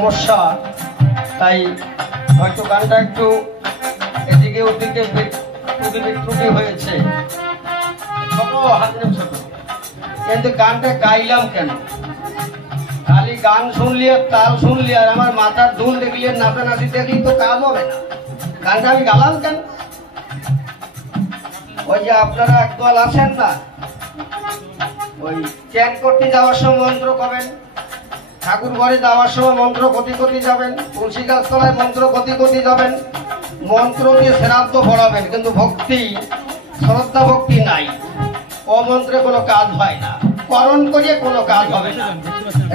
সমস্যা, তাই হয়তো গানটা একটু এদিকে ওদিকে ত্রুটি হয়েছে, ছোট হাতে ছোট, কিন্তু গানটা গাইলাম কেন? খালি গান শুনলি আর তাল শুনলি আর আমার মাথার দুল দেখলি আর নাচানাচি দেখলি তো কাজ হবে না। গানটা আমি গালাম কেন? ওই যে আপনারা একদল আছেন না, ওই চ্যান করতে যাওয়ার সময় মন্ত্র করবেন, ঠাকুর ঘরে যাওয়ার সময় মন্ত্র কতি কতি যাবেন, তুলসী গাছ তলায় মন্ত্র কতি কতি যাবেন, মন্ত্র দিয়ে শ্রাদ্ধ পড়াবেন, কিন্তু ভক্তি শ্রদ্ধা ভক্তি নাই। অমন্ত্রে কোনো কাজ হয় না, করণ করিয়ে কোনো কাজ হবে না।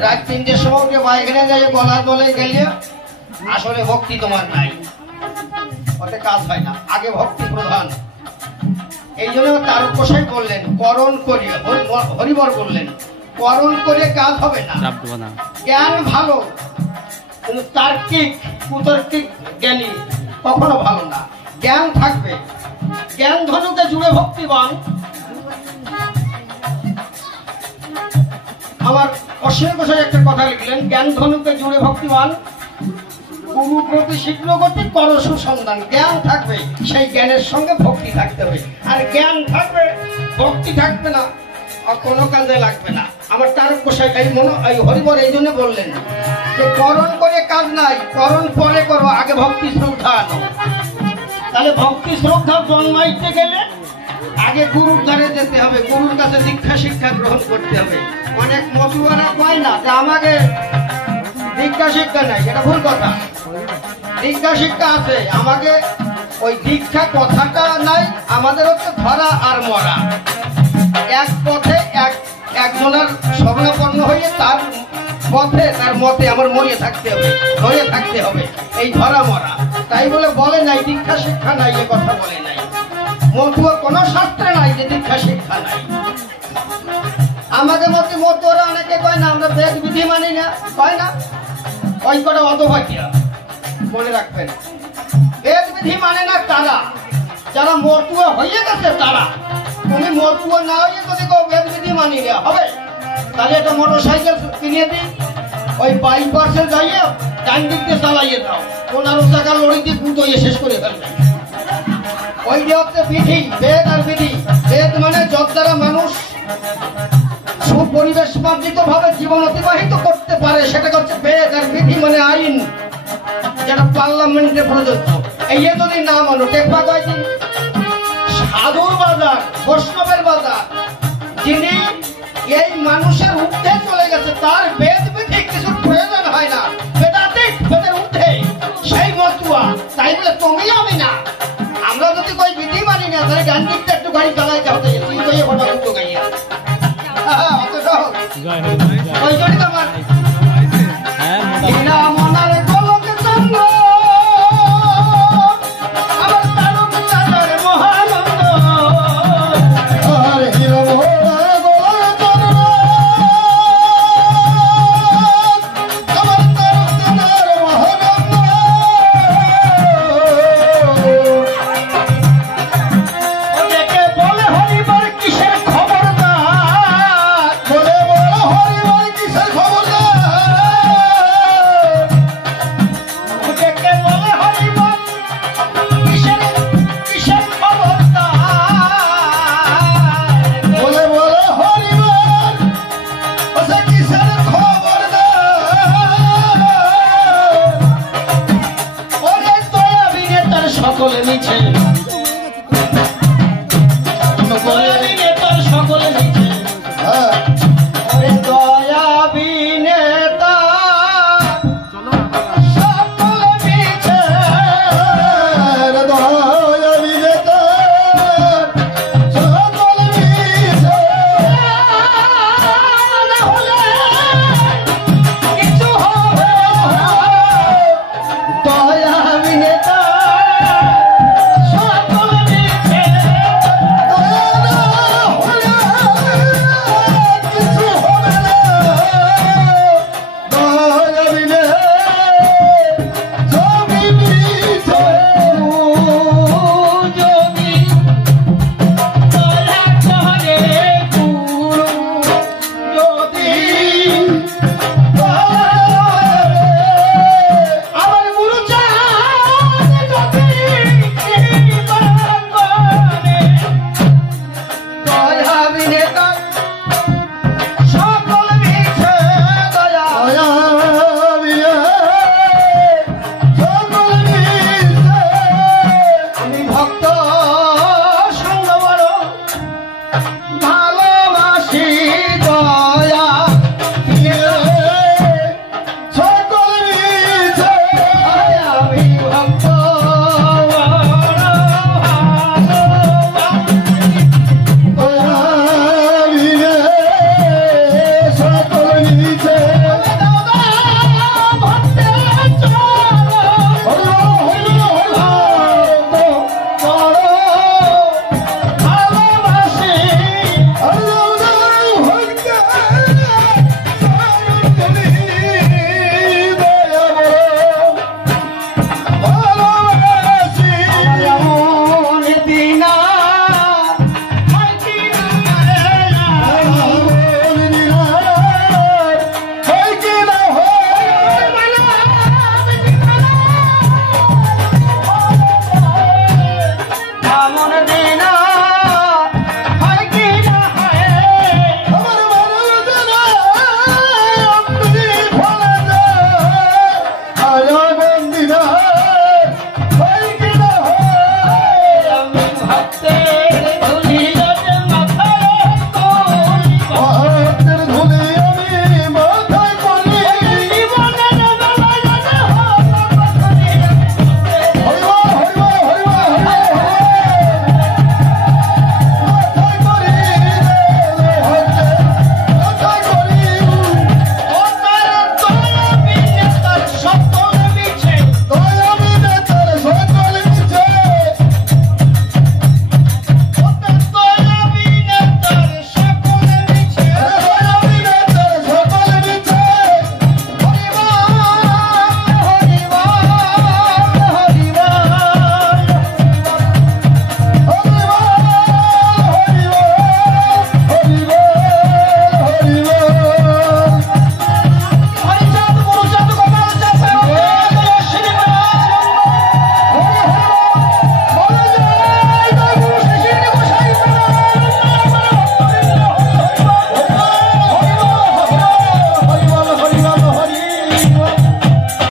রাত 3টের সময় বাইরে গেলে গলা দলে গেলে আসলে ভক্তি তোমার নাই, ওতে কাজ হয় না। আগে ভক্তি প্রধান। এই জন্য তারকসাই বললেন করণ করিয়ে, হরিবর বললেন করণ করে কাজ হবে না। জ্ঞান ভালো, কিন্তু তার্কিক কুতার্কিক জ্ঞানী কখনো ভালো না। জ্ঞান থাকবে, জ্ঞান ধনুকে জুড়ে ভক্তিবান। আমার অসীম গোসাই একটা কথা লিখলেন, জ্ঞান ধনুকে জুড়ে ভক্তিবান, গুরু প্রতি শীঘ্র গতি কর সুসন্ধান। জ্ঞান থাকবে, সেই জ্ঞানের সঙ্গে ভক্তি থাকতে হবে। আর জ্ঞান থাকবে, ভক্তি থাকবে না, আর কোনো কাজে লাগবে না। আমার তারক গোসাই এই হরিবর এই জন্য বললেন যে করণ করে কাজ নাই, করণ পরে করো, আগে ভক্তি শ্রদ্ধা আনো। তাহলে ভক্তি শ্রদ্ধা জন্মাইতে গেলে আগে গুরুর ধারে যেতে হবে, গুরুর কাছে দীক্ষা শিক্ষা গ্রহণ করতে হবে। অনেক মতুয়ারা কয় না যে আমাকে দীক্ষা শিক্ষা নাই, এটা ভুল কথা। দীক্ষা শিক্ষা আছে, আমাকে ওই দীক্ষা কথাটা নাই, আমাদের হচ্ছে ধরা আর মরা। এক পথে একজনের শরণাপন্ন হয়ে তার পথে তার মতে আমার মরিয়ে থাকতে হবে, ধরে থাকতে হবে, এই ধরা মরা। তাই বলে নাই দীক্ষা শিক্ষা নাই, এ কথা বলে নাই। মতুয়া কোনো শাস্ত্রে নাই যে দীক্ষা শিক্ষা নাই। আমাদের মতে মতুয়ারা অনেকে কয় না আমরা বেদ বিধি মানি না, কয় না, ওই কটা অধভাগিয়া। মনে রাখবেন, বেদ বিধি মানে না তারা, যারা মতুয়া হয়ে গেছে তারা। তুমি মতুয়া না হয়ে যদি কেউ বেদ বিধি মানি নেওয়া হবে, তাহলে একটা মোটর সাইকেল কিনে দিই, ওই বাইপাসে যাইয়ে ডান দিক দিয়ে চালাইয়ে দাও, 15 টাকা লড়ি দিয়ে পুতো শেষ করে ফেলবে। ওই যে হচ্ছে বিধি, বেদ আর বিধি। বেদ মানে যত দ্বারা মানুষ সুপরিবেশ মার্জিত ভাবে জীবন অতিবাহিত করতে পারে, সেটা হচ্ছে বেদ। আর বিধি মানে আইন, যেটা পার্লামেন্টে প্রযোজ্য। এই যদি না মানো টেকবা কয়দিন। সাধুর বাজার, বৈষ্ণবের বাজার, যিনি এই মানুষের ঊর্ধ্বে চলে গেছে, তার বেদ বিধি কিছু প্রয়োজন হয় না, বেদাতীত, বেদের ঊর্ধ্বে, সেই মতুয়া। তাই বলে তুমি আমি না, আমরা যদি কই বিধি মানি না, তাহলে গান দিকটা একটু গাড়ি চালাইতে হবে, তুই কইয়ে ঘটনা গাইয়া। অত সহজ।